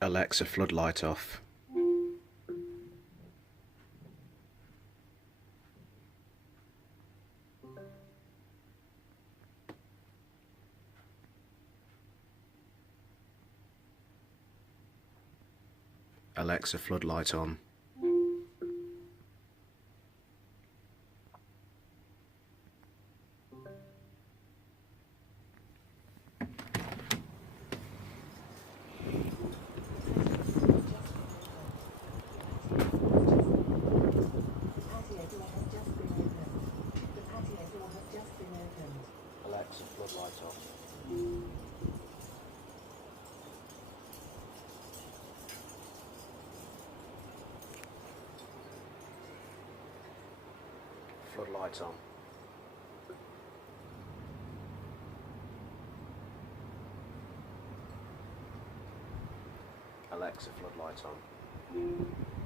Alexa, floodlight off. Alexa, floodlight on. Alexa, floodlight off. Floodlight on. Alexa, floodlight on.